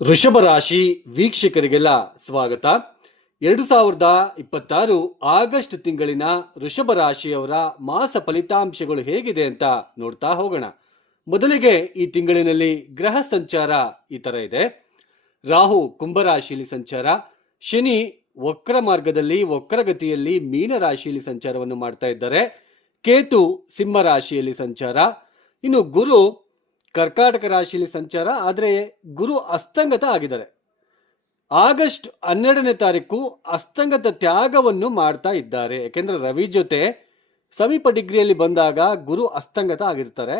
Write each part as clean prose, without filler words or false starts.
ವೃಷಭ ರಾಶಿ ವೀಕ್ಷಕರಿಗೆಲ್ಲ ಸ್ವಾಗತ. 2026 ಆಗಸ್ಟ್ ತಿಂಗಳಿನ ವೃಷಭ ರಾಶಿಯವರ ಮಾಸ ಫಲಿತಾಂಶಗಳು ಹೇಗಿದೆ ಅಂತ ನೋಡ್ತಾ ಹೋಗೋಣ. ಮೊದಲಿಗೆ ಈ ತಿಂಗಳಿನಲ್ಲಿ ಗ್ರಹ ಸಂಚಾರ ಈ ತರ ಇದೆ. ರಾಹು ಕುಂಭರಾಶಿಯಲ್ಲಿ ಸಂಚಾರ, ಶನಿ ವಕ್ರ ಮಾರ್ಗದಲ್ಲಿ ವಕ್ರಗತಿಯಲ್ಲಿ ಮೀನ ರಾಶಿಯಲ್ಲಿ ಸಂಚಾರವನ್ನು ಮಾಡ್ತಾ ಇದ್ದಾರೆ, ಕೇತು ಸಿಂಹ ರಾಶಿಯಲ್ಲಿ ಸಂಚಾರ, ಇನ್ನು ಗುರು ಕರ್ಕಾಟಕ ರಾಶಿಯಲ್ಲಿ ಸಂಚಾರ. ಆದರೆ ಗುರು ಅಸ್ತಂಗತ ಆಗಿದ್ದಾರೆ. ಆಗಸ್ಟ್ 12ನೇ ತಾರೀಕು ಅಸ್ತಂಗತ ತ್ಯಾಗವನ್ನು ಮಾಡ್ತಾ ಇದ್ದಾರೆ. ಯಾಕೆಂದ್ರೆ ರವಿ ಜೊತೆ ಸಮೀಪ ಡಿಗ್ರಿಯಲ್ಲಿ ಬಂದಾಗ ಗುರು ಅಸ್ತಂಗತ ಆಗಿರ್ತಾರೆ.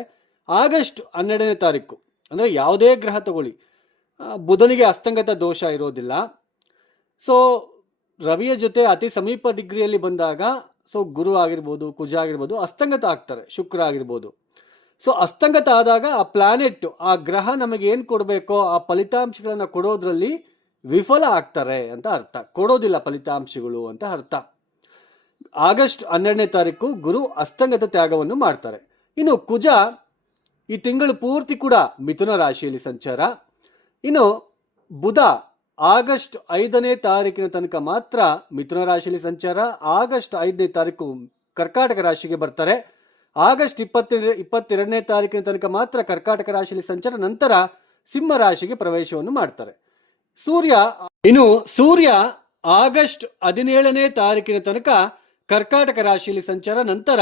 ಆಗಸ್ಟ್ 12ನೇ ತಾರೀಕು ಅಂದರೆ ಯಾವುದೇ ಗ್ರಹ ತಗೊಳ್ಳಿ, ಬುಧನಿಗೆ ಅಸ್ತಂಗತ ದೋಷ ಇರೋದಿಲ್ಲ. ಸೊ ರವಿಯ ಜೊತೆ ಅತಿ ಸಮೀಪ ಡಿಗ್ರಿಯಲ್ಲಿ ಬಂದಾಗ ಗುರು ಆಗಿರ್ಬೋದು, ಕುಜ ಆಗಿರ್ಬೋದು, ಅಸ್ತಂಗತ ಆಗ್ತಾರೆ, ಶುಕ್ರ ಆಗಿರ್ಬೋದು. ಸೊ ಅಸ್ತಂಗತ ಆದಾಗ ಆ ಪ್ಲಾನೆಟ್, ಆ ಗ್ರಹ ನಮಗೆ ಏನು ಕೊಡಬೇಕೋ ಆ ಫಲಿತಾಂಶಗಳನ್ನು ಕೊಡೋದ್ರಲ್ಲಿ ವಿಫಲ ಆಗ್ತಾರೆ ಅಂತ ಅರ್ಥ. ಕೊಡೋದಿಲ್ಲ ಫಲಿತಾಂಶಗಳು ಅಂತ ಅರ್ಥ. ಆಗಸ್ಟ್ 12ನೇ ತಾರೀಕು ಗುರು ಅಸ್ತಂಗತ ತ್ಯಾಗವನ್ನು ಮಾಡ್ತಾರೆ. ಇನ್ನು ಕುಜ ಈ ತಿಂಗಳು ಪೂರ್ತಿ ಕೂಡ ಮಿಥುನ ರಾಶಿಯಲ್ಲಿ ಸಂಚಾರ. ಇನ್ನು ಬುಧ ಆಗಸ್ಟ್ 5ನೇ ತಾರೀಕಿನ ತನಕ ಮಾತ್ರ ಮಿಥುನ ರಾಶಿಯಲ್ಲಿ ಸಂಚಾರ. ಆಗಸ್ಟ್ 5ನೇ ತಾರೀಕು ಕರ್ಕಾಟಕ ರಾಶಿಗೆ ಬರ್ತಾರೆ. ಆಗಸ್ಟ್ 22ನೇ ತಾರೀಕಿನ ತನಕ ಮಾತ್ರ ಕರ್ಕಾಟಕ ರಾಶಿಯಲ್ಲಿ ಸಂಚಾರ. ನಂತರ ಸಿಂಹ ರಾಶಿಗೆ ಪ್ರವೇಶವನ್ನು ಮಾಡ್ತಾರೆ. ಸೂರ್ಯ ಆಗಸ್ಟ್ 17ನೇ ತಾರೀಕಿನ ತನಕ ಕರ್ಕಾಟಕ ರಾಶಿಯಲ್ಲಿ ಸಂಚಾರ. ನಂತರ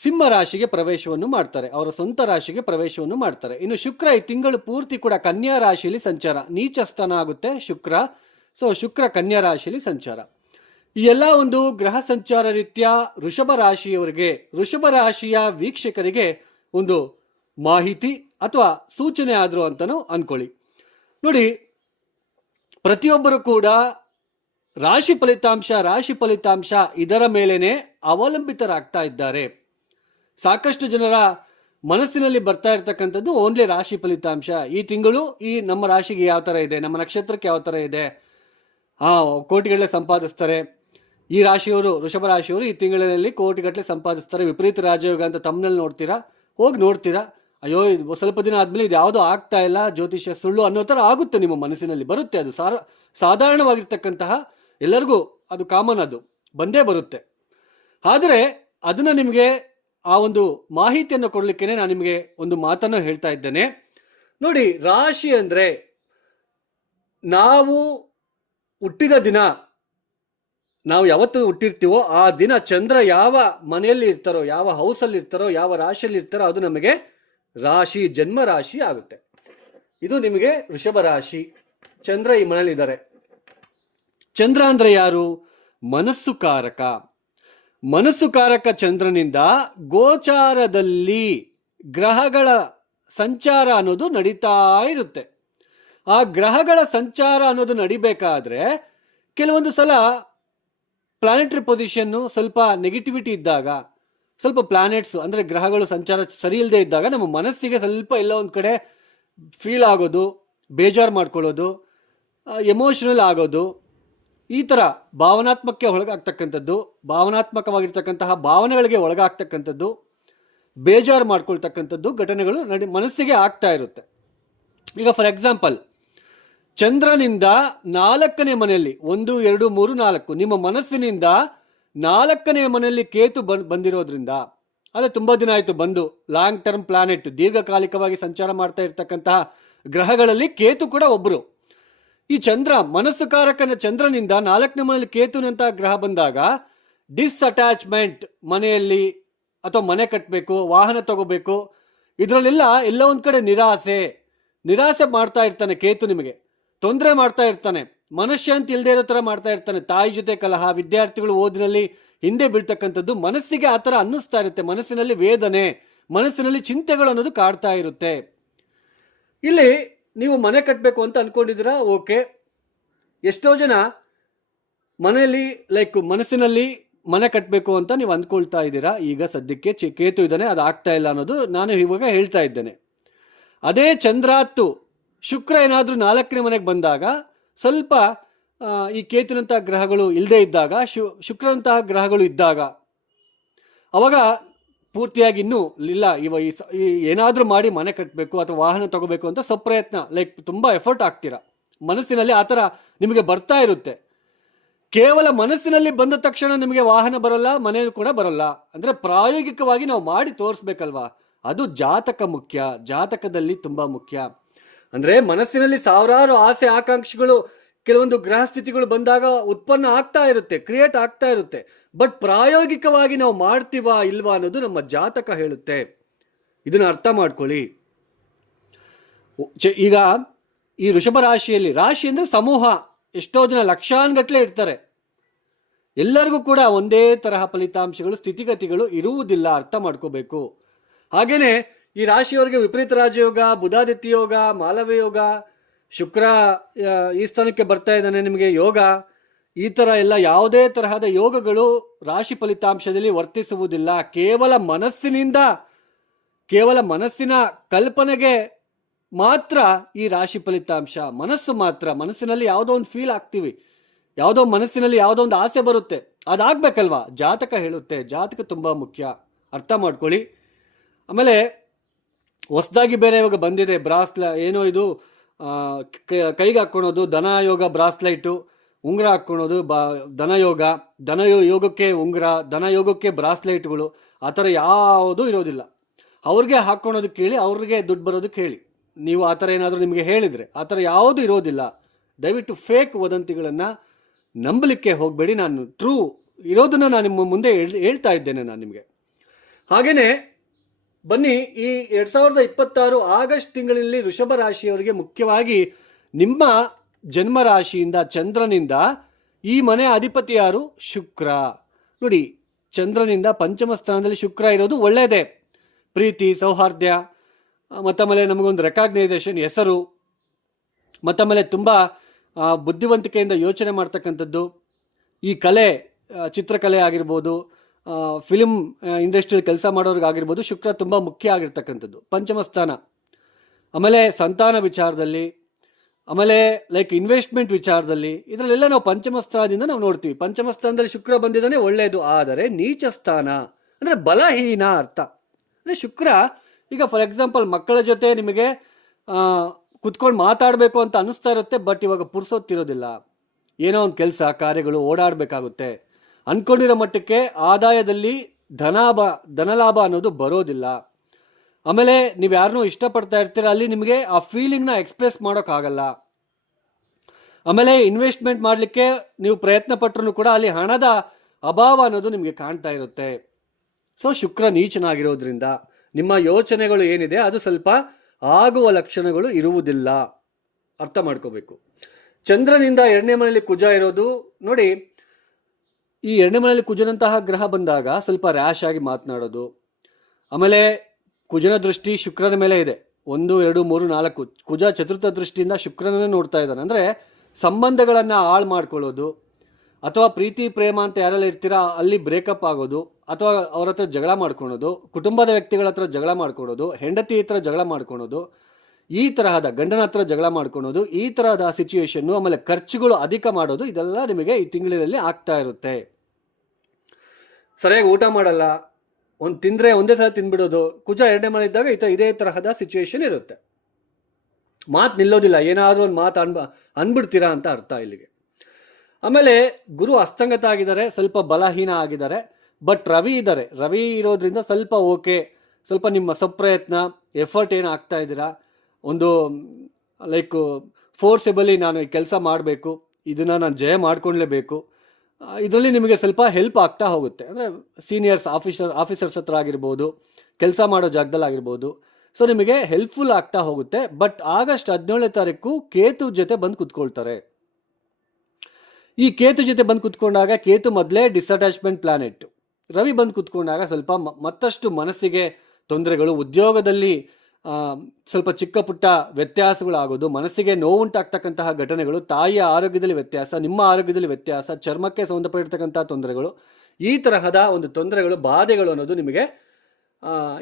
ಸಿಂಹ ರಾಶಿಗೆ ಪ್ರವೇಶವನ್ನು ಮಾಡ್ತಾರೆ, ಅವರ ಸ್ವಂತ ರಾಶಿಗೆ ಪ್ರವೇಶವನ್ನು ಮಾಡ್ತಾರೆ. ಇನ್ನು ಶುಕ್ರ ಈ ತಿಂಗಳು ಪೂರ್ತಿ ಕೂಡ ಕನ್ಯಾ ರಾಶಿಯಲ್ಲಿ ಸಂಚಾರ, ನೀಚ ಸ್ಥಾನ ಆಗುತ್ತೆ ಶುಕ್ರ. ಸೊ ಶುಕ್ರ ಕನ್ಯಾ ರಾಶಿಯಲ್ಲಿ ಸಂಚಾರ. ಈ ಎಲ್ಲ ಒಂದು ಗ್ರಹ ಸಂಚಾರ ರೀತ್ಯ ವೃಷಭ ರಾಶಿಯವರಿಗೆ, ವೃಷಭ ರಾಶಿಯ ವೀಕ್ಷಕರಿಗೆ ಒಂದು ಮಾಹಿತಿ ಅಥವಾ ಸೂಚನೆ ಆದರೂ ಅಂತಲೂ ಅನ್ಕೊಳ್ಳಿ. ನೋಡಿ, ಪ್ರತಿಯೊಬ್ಬರು ಕೂಡ ರಾಶಿ ಫಲಿತಾಂಶ ಇದರ ಮೇಲೇನೆ ಅವಲಂಬಿತರಾಗ್ತಾ ಇದ್ದಾರೆ. ಸಾಕಷ್ಟು ಜನರ ಮನಸ್ಸಿನಲ್ಲಿ ಬರ್ತಾ ಇರ್ತಕ್ಕಂಥದ್ದು ಓನ್ಲಿ ರಾಶಿ ಫಲಿತಾಂಶ. ಈ ತಿಂಗಳು ಈ ನಮ್ಮ ರಾಶಿಗೆ ಯಾವ ಥರ ಇದೆ, ನಮ್ಮ ನಕ್ಷತ್ರಕ್ಕೆ ಯಾವ ಥರ ಇದೆ, ಕೋಟಿಗಟ್ಟಲೆ ಸಂಪಾದಿಸ್ತಾರೆ. ಈ ರಾಶಿಯವರು, ವೃಷಭ ರಾಶಿಯವರು ಈ ತಿಂಗಳಿನಲ್ಲಿ ಕೋಟಿಗಟ್ಟಲೆ ಸಂಪಾದಿಸ್ತಾರೆ, ವಿಪರೀತ ರಾಜಯೋಗ ಅಂತ ತಮ್ಮನಲ್ಲಿ ನೋಡ್ತೀರಾ. ಅಯ್ಯೋ, ಇದು ಸ್ವಲ್ಪ ದಿನ ಆದಮೇಲೆ ಇದು ಯಾವುದೋ ಆಗ್ತಾ ಇಲ್ಲ, ಜ್ಯೋತಿಷ್ಯ ಸುಳ್ಳು ಅನ್ನೋ ಥರ ಆಗುತ್ತೆ, ನಿಮ್ಮ ಮನಸ್ಸಿನಲ್ಲಿ ಬರುತ್ತೆ. ಅದು ಸಾಧಾರಣವಾಗಿರ್ತಕ್ಕಂತಹ ಎಲ್ಲರಿಗೂ ಅದು ಕಾಮನ್, ಅದು ಬಂದೇ ಬರುತ್ತೆ. ಆದರೆ ಅದನ್ನು ನಿಮಗೆ ಆ ಒಂದು ಮಾಹಿತಿಯನ್ನು ಕೊಡಲಿಕ್ಕೆ ನಾನು ನಿಮಗೆ ಒಂದು ಮಾತನ್ನು ಹೇಳ್ತಾ ಇದ್ದೇನೆ. ನೋಡಿ, ರಾಶಿ ಅಂದರೆ ನಾವು ಹುಟ್ಟಿದ ದಿನ, ನಾವು ಯಾವತ್ತು ಹುಟ್ಟಿರ್ತೀವೋ ಆ ದಿನ ಚಂದ್ರ ಯಾವ ಮನೆಯಲ್ಲಿ ಇರ್ತಾರೋ, ಯಾವ ಹೌಸಲ್ಲಿ ಇರ್ತಾರೋ, ಯಾವ ರಾಶಿಯಲ್ಲಿ ಇರ್ತಾರೋ ಅದು ನಮಗೆ ರಾಶಿ, ಜನ್ಮ ರಾಶಿ ಆಗುತ್ತೆ. ಇದು ನಿಮಗೆ ವೃಷಭ ರಾಶಿ. ಚಂದ್ರ ಈ ಮನೆಯಲ್ಲಿದ್ದಾರೆ. ಚಂದ್ರ ಅಂದರೆ ಯಾರು? ಮನಸ್ಸುಕಾರಕ ಚಂದ್ರನಿಂದ ಗೋಚಾರದಲ್ಲಿ ಗ್ರಹಗಳ ಸಂಚಾರ ಅನ್ನೋದು ನಡೀತಾ ಇರುತ್ತೆ. ಆ ಗ್ರಹಗಳ ಸಂಚಾರ ಅನ್ನೋದು ನಡಿಬೇಕಾದ್ರೆ ಕೆಲವೊಂದು ಸಲ ಪ್ಲಾನೆಟರಿ ಪೊಸಿಷನ್ನು ಸ್ವಲ್ಪ ನೆಗೆಟಿವಿಟಿ ಇದ್ದಾಗ, ಸ್ವಲ್ಪ ಪ್ಲಾನೆಟ್ಸ್ ಅಂದರೆ ಗ್ರಹಗಳು ಸಂಚಾರ ಸರಿ ಇಲ್ಲದೆ ಇದ್ದಾಗ ನಮ್ಮ ಮನಸ್ಸಿಗೆ ಸ್ವಲ್ಪ ಎಲ್ಲ ಒಂದು ಕಡೆ ಫೀಲ್ ಆಗೋದು, ಬೇಜಾರು ಮಾಡ್ಕೊಳ್ಳೋದು, ಎಮೋಷನಲ್ ಆಗೋದು, ಈ ಥರ ಭಾವನಾತ್ಮಕವಾಗಿರ್ತಕ್ಕಂತಹ ಭಾವನೆಗಳಿಗೆ ಒಳಗಾಗ್ತಕ್ಕಂಥದ್ದು, ಬೇಜಾರು ಮಾಡ್ಕೊಳ್ತಕ್ಕಂಥದ್ದು ಘಟನೆಗಳು ಮನಸ್ಸಿಗೆ ಆಗ್ತಾ ಇರುತ್ತೆ. ಈಗ ಫಾರ್ ಎಕ್ಸಾಂಪಲ್, ಚಂದ್ರನಿಂದ 4ನೇ ಮನೆಯಲ್ಲಿ 1, 2, 3, 4 ನಿಮ್ಮ ಮನಸ್ಸಿನಿಂದ 4ನೇ ಮನೆಯಲ್ಲಿ ಕೇತು ಬಂದಿರೋದ್ರಿಂದ, ಅದೇ ತುಂಬ ದಿನ ಆಯಿತು ಬಂದು, ಲಾಂಗ್ ಟರ್ಮ್ ಪ್ಲಾನೆಟ್, ದೀರ್ಘಕಾಲಿಕವಾಗಿ ಸಂಚಾರ ಮಾಡ್ತಾ ಇರ್ತಕ್ಕಂತಹ ಗ್ರಹಗಳಲ್ಲಿ ಕೇತು ಕೂಡ ಒಬ್ಬರು. ಈ ಮನಸ್ಸುಕಾರಕನ ಚಂದ್ರನಿಂದ 4ನೇ ಮನೆಯಲ್ಲಿ ಕೇತುನಂತಹ ಗ್ರಹ ಬಂದಾಗ ಡಿಸ್ಅಟ್ಯಾಚ್ಮೆಂಟ್, ಮನೆಯಲ್ಲಿ ಅಥವಾ ಮನೆ ಕಟ್ಟಬೇಕು, ವಾಹನ ತಗೋಬೇಕು, ಇದರಲ್ಲೆಲ್ಲ ಎಲ್ಲ ಒಂದು ಕಡೆ ನಿರಾಸೆ ಮಾಡ್ತಾ ಇರ್ತಾನೆ ಕೇತು. ನಿಮಗೆ ತೊಂದರೆ ಮಾಡ್ತಾ ಇರ್ತಾನೆ, ಮನಃಶಾಂತಿ ಇಲ್ಲದೆ ಇರೋ ಥರ ಮಾಡ್ತಾ ಇರ್ತಾನೆ. ತಾಯಿ ಜೊತೆ ಕಲಹ, ವಿದ್ಯಾರ್ಥಿಗಳು ಓದಿನಲ್ಲಿ ಹಿಂದೆ ಬೀಳ್ತಕ್ಕಂಥದ್ದು, ಮನಸ್ಸಿಗೆ ಆ ಥರ ಅನ್ನಿಸ್ತಾ ಇರುತ್ತೆ. ಮನಸ್ಸಿನಲ್ಲಿ ವೇದನೆ, ಮನಸ್ಸಿನಲ್ಲಿ ಚಿಂತೆಗಳು ಅನ್ನೋದು ಕಾಡ್ತಾ ಇರುತ್ತೆ. ಇಲ್ಲಿ ನೀವು ಮನೆ ಕಟ್ಟಬೇಕು ಅಂತ ಅಂದ್ಕೊಂಡಿದ್ದೀರಾ, ಓಕೆ. ಎಷ್ಟೋ ಜನ ಮನೆಯಲ್ಲಿ ಮನಸ್ಸಿನಲ್ಲಿ ಮನೆ ಕಟ್ಟಬೇಕು ಅಂತ ನೀವು ಅಂದ್ಕೊಳ್ತಾ ಇದ್ದೀರಾ. ಈಗ ಸದ್ಯಕ್ಕೆ ಕೇತು ಇದ್ದಾನೆ, ಅದು ಆಗ್ತಾ ಇಲ್ಲ ಅನ್ನೋದು ನಾನು ಇವಾಗ ಹೇಳ್ತಾ ಇದ್ದೇನೆ. ಅದೇ ಚಂದ್ರಾತ್ತು ಶುಕ್ರ ಏನಾದರೂ 4ನೇ ಮನೆಗೆ ಬಂದಾಗ, ಸ್ವಲ್ಪ ಈ ಕೇತುನಂತಹ ಗ್ರಹಗಳು ಇಲ್ಲದೆ ಇದ್ದಾಗ, ಶುಕ್ರನಂತಹ ಗ್ರಹಗಳು ಇದ್ದಾಗ, ಅವಾಗ ಪೂರ್ತಿಯಾಗಿ ಇನ್ನೂ ಇಲ್ಲ ಏನಾದರೂ ಮಾಡಿ ಮನೆ ಕಟ್ಟಬೇಕು ಅಥವಾ ವಾಹನ ತಗೋಬೇಕು ಅಂತ ಸ್ವಪ್ರಯತ್ನ, ಲೈಕ್ ತುಂಬ ಎಫರ್ಟ್ ಆಗ್ತೀರಾ, ಮನಸ್ಸಿನಲ್ಲಿ ಆ ಥರ ನಿಮಗೆ ಬರ್ತಾ ಇರುತ್ತೆ. ಕೇವಲ ಮನಸ್ಸಿನಲ್ಲಿ ಬಂದ ತಕ್ಷಣ ನಿಮಗೆ ವಾಹನ ಬರೋಲ್ಲ, ಮನೆ ಕೂಡ ಬರೋಲ್ಲ. ಅಂದರೆ ಪ್ರಾಯೋಗಿಕವಾಗಿ ನಾವು ಮಾಡಿ ತೋರಿಸ್ಬೇಕಲ್ವಾ, ಅದು ಜಾತಕ ಮುಖ್ಯ. ಜಾತಕದಲ್ಲಿ ತುಂಬ ಮುಖ್ಯ. ಅಂದರೆ ಮನಸ್ಸಿನಲ್ಲಿ ಸಾವಿರಾರು ಆಸೆ ಆಕಾಂಕ್ಷೆಗಳು, ಕೆಲವೊಂದು ಗ್ರಹ ಸ್ಥಿತಿಗಳು ಬಂದಾಗ ಉತ್ಪನ್ನ ಆಗ್ತಾ ಇರುತ್ತೆ, ಕ್ರಿಯೇಟ್ ಆಗ್ತಾ ಇರುತ್ತೆ. ಬಟ್ ಪ್ರಾಯೋಗಿಕವಾಗಿ ನಾವು ಮಾಡ್ತೀವಾ ಇಲ್ವಾ ಅನ್ನೋದು ನಮ್ಮ ಜಾತಕ ಹೇಳುತ್ತೆ. ಇದನ್ನು ಅರ್ಥ ಮಾಡ್ಕೊಳ್ಳಿ. ಈಗ ಈ ವೃಷಭ ರಾಶಿಯಲ್ಲಿ, ರಾಶಿ ಅಂದರೆ ಸಮೂಹ, ಎಷ್ಟೋ ಜನ ಲಕ್ಷಾನುಗಟ್ಟಲೆ ಇರ್ತಾರೆ. ಎಲ್ಲರಿಗೂ ಕೂಡ ಒಂದೇ ತರಹ ಫಲಿತಾಂಶಗಳು, ಸ್ಥಿತಿಗತಿಗಳು ಇರುವುದಿಲ್ಲ, ಅರ್ಥ ಮಾಡ್ಕೋಬೇಕು. ಹಾಗೇನೆ ಈ ರಾಶಿಯವರಿಗೆ ವಿಪರೀತ ರಾಜಯೋಗ, ಬುಧಾದಿತ್ಯ ಯೋಗ, ಮಾಲವ್ಯ ಯೋಗ, ಶುಕ್ರ ಈ ಸ್ಥಾನಕ್ಕೆ ಬರ್ತಾ ಇದ್ದಾನೆ, ನಿಮಗೆ ಯೋಗ, ಈ ಥರ ಎಲ್ಲ ಯಾವುದೇ ತರಹದ ಯೋಗಗಳು ರಾಶಿ ಫಲಿತಾಂಶದಲ್ಲಿ ವರ್ತಿಸುವುದಿಲ್ಲ. ಕೇವಲ ಮನಸ್ಸಿನ ಕಲ್ಪನೆಗೆ ಮಾತ್ರ ಈ ರಾಶಿ ಫಲಿತಾಂಶ. ಮನಸ್ಸು ಮಾತ್ರ, ಮನಸ್ಸಿನಲ್ಲಿ ಯಾವುದೋ ಒಂದು ಫೀಲ್ ಆಗ್ತೀವಿ, ಮನಸ್ಸಿನಲ್ಲಿ ಯಾವುದೋ ಒಂದು ಆಸೆ ಬರುತ್ತೆ, ಅದಾಗಬೇಕಲ್ವಾ, ಜಾತಕ ಹೇಳುತ್ತೆ. ಜಾತಕ ತುಂಬ ಮುಖ್ಯ, ಅರ್ಥ ಮಾಡ್ಕೊಳ್ಳಿ. ಆಮೇಲೆ ಹೊಸದಾಗಿ ಬೇರೆ ಇವಾಗ ಬಂದಿದೆ ಏನೋ ಇದು ಕೈಗೆ ಹಾಕ್ಕೊಳೋದು, ದನ ಯೋಗ ಬ್ರಾಸ್ಲೈಟು, ಉಂಗುರ ಹಾಕ್ಕೊಳೋದು, ದನ ಯೋಗಕ್ಕೆ ಉಂಗುರ, ದನ ಯೋಗಕ್ಕೆ ಬ್ರಾಸ್ಲೈಟ್ಗಳು, ಆ ಥರ ಯಾವುದೂ ಇರೋದಿಲ್ಲ. ಅವ್ರಿಗೆ ಹಾಕ್ಕೊಳೋದಕ್ಕೆ ಹೇಳಿ, ಅವ್ರಿಗೆ ದುಡ್ಡು ಬರೋದಕ್ಕೆ ಹೇಳಿ. ನೀವು ಆ ಥರ ಏನಾದರೂ ನಿಮಗೆ ಹೇಳಿದರೆ, ಆ ಥರ ಯಾವುದೂ ಇರೋದಿಲ್ಲ. ದಯವಿಟ್ಟು ಫೇಕ್ ವದಂತಿಗಳನ್ನು ನಂಬಲಿಕ್ಕೆ ಹೋಗಬೇಡಿ. ನಾನು ಟ್ರೂ ಇರೋದನ್ನು ನಾನು ನಿಮ್ಮ ಮುಂದೆ ಹೇಳ್ತಾ ಇದ್ದೇನೆ ನಾನು ನಿಮಗೆ. ಹಾಗೆಯೇ ಬನ್ನಿ, ಈ 2026 ಆಗಸ್ಟ್ ತಿಂಗಳಲ್ಲಿ ವೃಷಭ ರಾಶಿಯವರಿಗೆ ಮುಖ್ಯವಾಗಿ ನಿಮ್ಮ ಜನ್ಮ ರಾಶಿಯಿಂದ, ಚಂದ್ರನಿಂದ, ಈ ಮನೆ ಅಧಿಪತಿ ಯಾರು? ಶುಕ್ರ. ನೋಡಿ, ಚಂದ್ರನಿಂದ ಪಂಚಮ ಸ್ಥಾನದಲ್ಲಿ ಶುಕ್ರ ಇರೋದು ಒಳ್ಳೆಯದೇ. ಪ್ರೀತಿ, ಸೌಹಾರ್ದ್ಯ, ಮತ್ತಮೇಲೆ ನಮಗೊಂದು ರೆಕಾಗ್ನೈಸೇಷನ್, ಹೆಸರು, ಮತ್ತಮೇಲೆ ತುಂಬ ಬುದ್ಧಿವಂತಿಕೆಯಿಂದ ಯೋಚನೆ ಮಾಡ್ತಕ್ಕಂಥದ್ದು, ಈ ಕಲೆ, ಚಿತ್ರಕಲೆ ಆಗಿರ್ಬೋದು, ಫಿಲ್ಮ್ ಇಂಡಸ್ಟ್ರಿಯಲ್ಲಿ ಕೆಲಸ ಮಾಡೋರಿಗಾಗಿರ್ಬೋದು, ಶುಕ್ರ ತುಂಬ ಮುಖ್ಯ ಆಗಿರ್ತಕ್ಕಂಥದ್ದು, ಪಂಚಮ ಸ್ಥಾನ. ಆಮೇಲೆ ಸಂತಾನ ವಿಚಾರದಲ್ಲಿ, ಆಮೇಲೆ ಲೈಕ್ ಇನ್ವೆಸ್ಟ್ಮೆಂಟ್ ವಿಚಾರದಲ್ಲಿ, ಇದರಲ್ಲೆಲ್ಲ ನಾವು ಪಂಚಮ ಸ್ಥಾನದಿಂದ ನಾವು ನೋಡ್ತೀವಿ. ಪಂಚಮ ಸ್ಥಾನದಲ್ಲಿ ಶುಕ್ರ ಬಂದಿದ್ದಾನೆ, ಒಳ್ಳೆಯದು. ಆದರೆ ನೀಚ ಸ್ಥಾನ ಅಂದರೆ ಬಲಹೀನ ಅರ್ಥ. ಅಂದರೆ ಶುಕ್ರ ಈಗ ಫಾರ್ ಎಕ್ಸಾಂಪಲ್ ಮಕ್ಕಳ ಜೊತೆ ನಿಮಗೆ ಕುತ್ಕೊಂಡು ಮಾತಾಡಬೇಕು ಅಂತ ಅನ್ನಿಸ್ತಾ ಇರುತ್ತೆ, ಬಟ್ ಇವಾಗ ಪುರ್ಸೊತ್ತಿರೋದಿಲ್ಲ, ಏನೋ ಒಂದು ಕೆಲಸ ಕಾರ್ಯಗಳು ಓಡಾಡಬೇಕಾಗುತ್ತೆ. ಅಂದ್ಕೊಂಡಿರೋ ಮಟ್ಟಕ್ಕೆ ಆದಾಯದಲ್ಲಿ ಧನಲಾಭ ಅನ್ನೋದು ಬರೋದಿಲ್ಲ. ಆಮೇಲೆ ನೀವು ಯಾರನ್ನೂ ಇಷ್ಟಪಡ್ತಾ ಇರ್ತೀರ, ಅಲ್ಲಿ ನಿಮಗೆ ಆ ಫೀಲಿಂಗ್ನ ಎಕ್ಸ್ಪ್ರೆಸ್ ಮಾಡೋಕ್ಕಾಗಲ್ಲ. ಆಮೇಲೆ ಇನ್ವೆಸ್ಟ್ಮೆಂಟ್ ಮಾಡಲಿಕ್ಕೆ ನೀವು ಪ್ರಯತ್ನ ಪಟ್ಟರೂ ಕೂಡ ಅಲ್ಲಿ ಹಣದ ಅಭಾವ ಅನ್ನೋದು ನಿಮಗೆ ಕಾಣ್ತಾ ಇರುತ್ತೆ. ಸೊ ಶುಕ್ರ ನೀಚನಾಗಿರೋದ್ರಿಂದ ನಿಮ್ಮ ಯೋಚನೆಗಳು ಏನಿದೆ ಅದು ಸ್ವಲ್ಪ ಆಗುವ ಲಕ್ಷಣಗಳು ಇರುವುದಿಲ್ಲ, ಅರ್ಥ ಮಾಡ್ಕೋಬೇಕು. ಚಂದ್ರನಿಂದ 2ನೇ ಮನೆಯಲ್ಲಿ ಕುಜ ಇರೋದು ನೋಡಿ, ಈ 2ನೇ ಮನೆಯಲ್ಲಿ ಕುಜನಂತಹ ಗ್ರಹ ಬಂದಾಗ ಸ್ವಲ್ಪ ರ್ಯಾಶ್ ಆಗಿ ಮಾತನಾಡೋದು. ಆಮೇಲೆ ಕುಜನ ದೃಷ್ಟಿ ಶುಕ್ರನ ಮೇಲೆ ಇದೆ, 1, 2, 3, 4. ಕುಜ ಚತುರ್ಥ ದೃಷ್ಟಿಯಿಂದ ಶುಕ್ರನನ್ನೇ ನೋಡ್ತಾ ಇದ್ದಾನೆ. ಅಂದರೆ ಸಂಬಂಧಗಳನ್ನು ಹಾಳು ಮಾಡ್ಕೊಳ್ಳೋದು, ಅಥವಾ ಪ್ರೀತಿ ಪ್ರೇಮ ಅಂತ ಯಾರೆಲ್ಲ ಇರ್ತೀರಾ ಅಲ್ಲಿ ಬ್ರೇಕಪ್ ಆಗೋದು, ಅಥವಾ ಅವ್ರ ಹತ್ರ ಜಗಳ ಮಾಡ್ಕೊಳೋದು, ಕುಟುಂಬದ ವ್ಯಕ್ತಿಗಳ ಹತ್ರ ಜಗಳ ಮಾಡ್ಕೊಳೋದು, ಹೆಂಡತಿ ಹತ್ರ ಜಗಳ ಮಾಡ್ಕೊಳೋದು, ಈ ತರಹದ ಗಂಡನ ಹತ್ರ ಜಗಳ ಮಾಡ್ಕೊಳೋದು, ಈ ತರಹದ ಸಿಚುವೇಶನ್ನು. ಆಮೇಲೆ ಖರ್ಚುಗಳು ಅಧಿಕ ಮಾಡೋದು, ಇದೆಲ್ಲ ನಿಮಗೆ ಈ ತಿಂಗಳಿನಲ್ಲಿ ಆಗ್ತಾ ಇರುತ್ತೆ. ಸರಿಯಾಗಿ ಊಟ ಮಾಡಲ್ಲ, ತಿಂದರೆ ಒಂದೇ ಸಲ ತಿಂದ್ಬಿಡೋದು. ಕುಜ 2ನೇ ಮನೆ ಇದ್ದಾಗ ಇದೇ ತರಹದ ಸಿಚುವೇಶನ್ ಇರುತ್ತೆ. ಮಾತು ನಿಲ್ಲೋದಿಲ್ಲ, ಏನಾದರೂ ಒಂದು ಮಾತು ಅಂದ್ಬಿಡ್ತೀರಾ ಅಂತ ಅರ್ಥ ಇಲ್ಲಿಗೆ. ಆಮೇಲೆ ಗುರು ಅಸ್ತಂಗತ ಆಗಿದ್ದಾರೆ, ಸ್ವಲ್ಪ ಬಲಹೀನ ಆಗಿದ್ದಾರೆ. ಬಟ್ ರವಿ ಇದ್ದಾರೆ, ರವಿ ಇರೋದ್ರಿಂದ ಸ್ವಲ್ಪ ಓಕೆ, ಸ್ವಲ್ಪ ನಿಮ್ಮ ಸ್ವಪ್ರಯತ್ನ ಎಫರ್ಟ್ ಏನು ಆಗ್ತಾ ಇದ್ದೀರಾ, ಒಂದು ಲೈಕ್ ಫೋರ್ಸೆಬಲಿ ನಾನು ಈ ಕೆಲಸ ಮಾಡಬೇಕು, ಇದನ್ನು ನಾನು ಜಯ ಮಾಡ್ಕೊಳ್ಲೇಬೇಕು, ಇದರಲ್ಲಿ ನಿಮಗೆ ಸ್ವಲ್ಪ ಹೆಲ್ಪ್ ಆಗ್ತಾ ಹೋಗುತ್ತೆ. ಅಂದರೆ ಸೀನಿಯರ್ಸ್ ಆಫೀಸರ್ಸ್ ಹತ್ರ ಆಗಿರ್ಬೋದು, ಕೆಲಸ ಮಾಡೋ ಜಾಗದಲ್ಲಿ ಆಗಿರ್ಬೋದು, ಸೊ ನಿಮಗೆ ಹೆಲ್ಪ್ಫುಲ್ ಆಗ್ತಾ ಹೋಗುತ್ತೆ. ಬಟ್ ಆಗಸ್ಟ್ 17ನೇ ತಾರೀಕು ಕೇತು ಜೊತೆ ಬಂದು ಕುತ್ಕೊಳ್ತಾರೆ. ಈ ಕೇತು ಜೊತೆ ಬಂದು ಕುತ್ಕೊಂಡಾಗ, ಕೇತು ಮೊದಲೇ ಡಿಸ್ಅಟ್ಯಾಚ್ಮೆಂಟ್ ಪ್ಲಾನೆಟ್, ರವಿ ಬಂದು ಕುತ್ಕೊಂಡಾಗ ಸ್ವಲ್ಪ ಮತ್ತಷ್ಟು ಮನಸ್ಸಿಗೆ ತೊಂದರೆಗಳು, ಉದ್ಯೋಗದಲ್ಲಿ ಸ್ವಲ್ಪ ಚಿಕ್ಕ ಪುಟ್ಟ ವ್ಯತ್ಯಾಸಗಳಾಗೋದು, ಮನಸ್ಸಿಗೆ ನೋವುಂಟಾಗ್ತಕ್ಕಂತಹ ಘಟನೆಗಳು, ತಾಯಿಯ ಆರೋಗ್ಯದಲ್ಲಿ ವ್ಯತ್ಯಾಸ, ನಿಮ್ಮ ಆರೋಗ್ಯದಲ್ಲಿ ವ್ಯತ್ಯಾಸ, ಚರ್ಮಕ್ಕೆ ಸಂಬಂಧಪಟ್ಟಿರ್ತಕ್ಕಂಥ ತೊಂದರೆಗಳು, ಈ ತರಹದ ಒಂದು ತೊಂದರೆಗಳು, ಬಾಧೆಗಳು ಅನ್ನೋದು ನಿಮಗೆ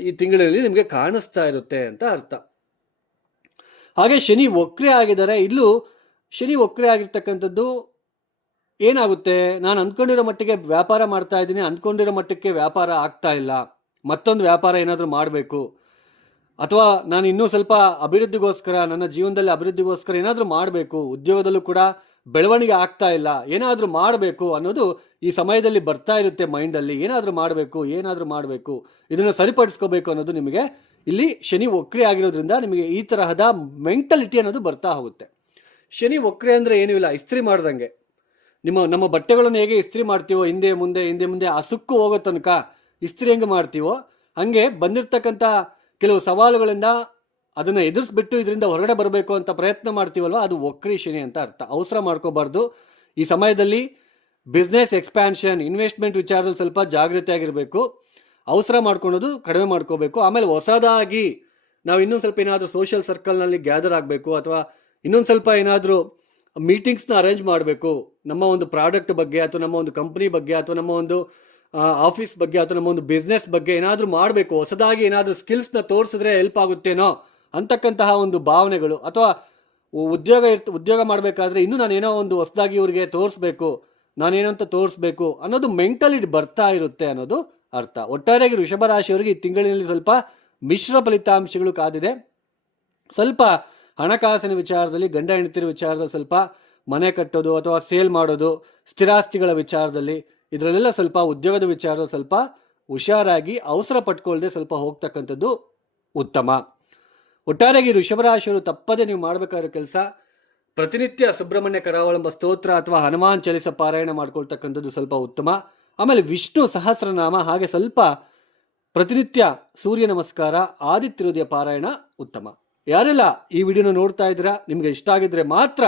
ಈ ತಿಂಗಳಲ್ಲಿ ನಿಮಗೆ ಕಾಣಿಸ್ತಾ ಇರುತ್ತೆ ಅಂತ ಅರ್ಥ. ಹಾಗೆ ಶನಿ ವಕ್ರಿ ಆಗಿದ್ದಾರೆ. ಇಲ್ಲೂ ಶನಿ ವಕ್ರಿ ಆಗಿರ್ತಕ್ಕಂಥದ್ದು ಏನಾಗುತ್ತೆ, ನಾನು ಅಂದ್ಕೊಂಡಿರೋ ಮಟ್ಟಿಗೆ ವ್ಯಾಪಾರ ಮಾಡ್ತಾ ಇದ್ದೀನಿ, ಅಂದ್ಕೊಂಡಿರೋ ಮಟ್ಟಕ್ಕೆ ವ್ಯಾಪಾರ ಆಗ್ತಾ ಇಲ್ಲ, ಮತ್ತೊಂದು ವ್ಯಾಪಾರ ಏನಾದರೂ ಮಾಡಬೇಕು, ಅಥವಾ ನಾನು ಇನ್ನೂ ಸ್ವಲ್ಪ ಅಭಿವೃದ್ಧಿಗೋಸ್ಕರ, ನನ್ನ ಜೀವನದಲ್ಲಿ ಅಭಿವೃದ್ಧಿಗೋಸ್ಕರ ಏನಾದರೂ ಮಾಡಬೇಕು, ಉದ್ಯೋಗದಲ್ಲೂ ಕೂಡ ಬೆಳವಣಿಗೆ ಆಗ್ತಾ ಇಲ್ಲ, ಏನಾದರೂ ಮಾಡಬೇಕು ಅನ್ನೋದು ಈ ಸಮಯದಲ್ಲಿ ಬರ್ತಾ ಇರುತ್ತೆ ಮೈಂಡಲ್ಲಿ. ಏನಾದರೂ ಮಾಡಬೇಕು, ಇದನ್ನು ಸರಿಪಡಿಸ್ಕೋಬೇಕು ಅನ್ನೋದು ನಿಮಗೆ ಇಲ್ಲಿ ಶನಿ ವಕ್ರಿ ಆಗಿರೋದ್ರಿಂದ ನಿಮಗೆ ಈ ತರಹದ ಮೆಂಟಲಿಟಿ ಅನ್ನೋದು ಬರ್ತಾ ಹೋಗುತ್ತೆ. ಶನಿ ವಕ್ರಿ ಅಂದರೆ ಏನೂ ಇಲ್ಲ, ಇಸ್ತ್ರಿ ಮಾಡ್ದಂಗೆ. ನಮ್ಮ ಬಟ್ಟೆಗಳನ್ನು ಹೇಗೆ ಇಸ್ತ್ರಿ ಮಾಡ್ತೀವೋ ಹಿಂದೆ ಮುಂದೆ ಆ ಸುಕ್ಕು ಹೋಗೋ ತನಕ ಇಸ್ತ್ರಿ ಹೆಂಗೆ ಮಾಡ್ತೀವೋ ಹಾಗೆ ಬಂದಿರತಕ್ಕಂಥ ಕೆಲವು ಸವಾಲುಗಳಿಂದ ಅದನ್ನು ಎದುರಿಸ್ಬಿಟ್ಟು ಇದರಿಂದ ಹೊರಗಡೆ ಬರಬೇಕು ಅಂತ ಪ್ರಯತ್ನ ಮಾಡ್ತೀವಲ್ವ, ಅದು ವಕ್ರಿ ಶನಿ ಅಂತ ಅರ್ಥ. ಅವಸರ ಮಾಡ್ಕೋಬಾರ್ದು. ಈ ಸಮಯದಲ್ಲಿ ಬಿಸ್ನೆಸ್ ಎಕ್ಸ್ಪ್ಯಾನ್ಷನ್, ಇನ್ವೆಸ್ಟ್ಮೆಂಟ್ ವಿಚಾರದಲ್ಲಿ ಸ್ವಲ್ಪ ಜಾಗೃತಿಯಾಗಿರಬೇಕು. ಅವಸರ ಮಾಡ್ಕೊಳೋದು ಕಡಿಮೆ ಮಾಡ್ಕೋಬೇಕು. ಆಮೇಲೆ ಹೊಸದಾಗಿ ನಾವು ಇನ್ನೊಂದು ಸ್ವಲ್ಪ ಏನಾದರೂ ಸೋಷಿಯಲ್ ಸರ್ಕಲ್ನಲ್ಲಿ ಗ್ಯಾದರ್ ಆಗಬೇಕು, ಅಥವಾ ಇನ್ನೊಂದು ಸ್ವಲ್ಪ ಏನಾದರೂ ಮೀಟಿಂಗ್ಸ್ನ ಅರೇಂಜ್ ಮಾಡಬೇಕು. ನಮ್ಮ ಒಂದು ಪ್ರಾಡಕ್ಟ್ ಬಗ್ಗೆ, ಅಥವಾ ನಮ್ಮ ಒಂದು ಕಂಪ್ನಿ ಬಗ್ಗೆ, ಅಥವಾ ನಮ್ಮ ಒಂದು ಆಫೀಸ್ ಬಗ್ಗೆ, ಅಥವಾ ನಮ್ಮ ಒಂದು ಬಿಸ್ನೆಸ್ ಬಗ್ಗೆ ಏನಾದರೂ ಮಾಡಬೇಕು. ಹೊಸದಾಗಿ ಏನಾದರೂ ಸ್ಕಿಲ್ಸ್ನ ತೋರಿಸಿದ್ರೆ ಹೆಲ್ಪ್ ಆಗುತ್ತೇನೋ ಅಂತಕ್ಕಂತಹ ಒಂದು ಭಾವನೆಗಳು, ಅಥವಾ ಉದ್ಯೋಗ ಮಾಡಬೇಕಾದ್ರೆ ಇನ್ನೂ ನಾನೇನೋ ಒಂದು ಹೊಸದಾಗಿ ಇವ್ರಿಗೆ ನಾನೇನಂತ ತೋರಿಸ್ಬೇಕು ಅನ್ನೋದು ಮೆಂಟಲಿಟಿ ಬರ್ತಾ ಇರುತ್ತೆ ಅನ್ನೋದು ಅರ್ಥ. ಒಟ್ಟಾರೆಯಾಗಿ ವೃಷಭ ರಾಶಿಯವರಿಗೆ ಈ ತಿಂಗಳಿನಲ್ಲಿ ಸ್ವಲ್ಪ ಮಿಶ್ರ ಫಲಿತಾಂಶಗಳು ಕಾದಿದೆ. ಸ್ವಲ್ಪ ಹಣಕಾಸಿನ ವಿಚಾರದಲ್ಲಿ, ಗಂಡ ಹೆಂಡತಿರ ವಿಚಾರದಲ್ಲಿ, ಸ್ವಲ್ಪ ಮನೆ ಕಟ್ಟೋದು ಅಥವಾ ಸೇಲ್ ಮಾಡೋದು, ಸ್ಥಿರಾಸ್ತಿಗಳ ವಿಚಾರದಲ್ಲಿ, ಇದರಲ್ಲೆಲ್ಲ ಸ್ವಲ್ಪ ಉದ್ಯೋಗದ ವಿಚಾರದಲ್ಲಿ ಸ್ವಲ್ಪ ಹುಷಾರಾಗಿ ಅವಸರ ಪಟ್ಕೊಳ್ಳದೆ ಸ್ವಲ್ಪ ಹೋಗ್ತಕ್ಕಂಥದ್ದು ಉತ್ತಮ. ಒಟ್ಟಾರೆಯಾಗಿ ವೃಷಭರಾಶಿಯವರು ತಪ್ಪದೆ ನೀವು ಮಾಡಬೇಕಾದ ಕೆಲಸ, ಪ್ರತಿನಿತ್ಯ ಸುಬ್ರಹ್ಮಣ್ಯ ಕರಾವಳಂಬ ಸ್ತೋತ್ರ ಅಥವಾ ಹನುಮಾನ್ ಚಾಲಿಸ ಪಾರಾಯಣ ಮಾಡ್ಕೊಳ್ತಕ್ಕಂಥದ್ದು ಸ್ವಲ್ಪ ಉತ್ತಮ. ಆಮೇಲೆ ವಿಷ್ಣು ಸಹಸ್ರನಾಮ, ಹಾಗೆ ಸ್ವಲ್ಪ ಪ್ರತಿನಿತ್ಯ ಸೂರ್ಯ ನಮಸ್ಕಾರ, ಆದಿತ್ಯ ಹೃದಯ ಪಾರಾಯಣ ಉತ್ತಮ. ಯಾರೆಲ್ಲ ಈ ವಿಡಿಯೋನ ನೋಡ್ತಾ ಇದ್ದೀರಾ, ನಿಮಗೆ ಇಷ್ಟ ಆಗಿದ್ರೆ ಮಾತ್ರ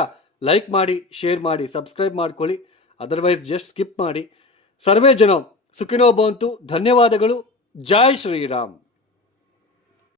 ಲೈಕ್ ಮಾಡಿ, ಶೇರ್ ಮಾಡಿ, ಸಬ್ಸ್ಕ್ರೈಬ್ ಮಾಡ್ಕೊಳ್ಳಿ. ಅದರ್ವೈಸ್ ಜಸ್ಟ್ ಸ್ಕಿಪ್ ಮಾಡಿ. ಸರ್ವೇ ಜನ ಸುಖಿನೋ ಭವಂತು. ಧನ್ಯವಾದಗಳು. ಜೈ ಶ್ರೀರಾಮ್.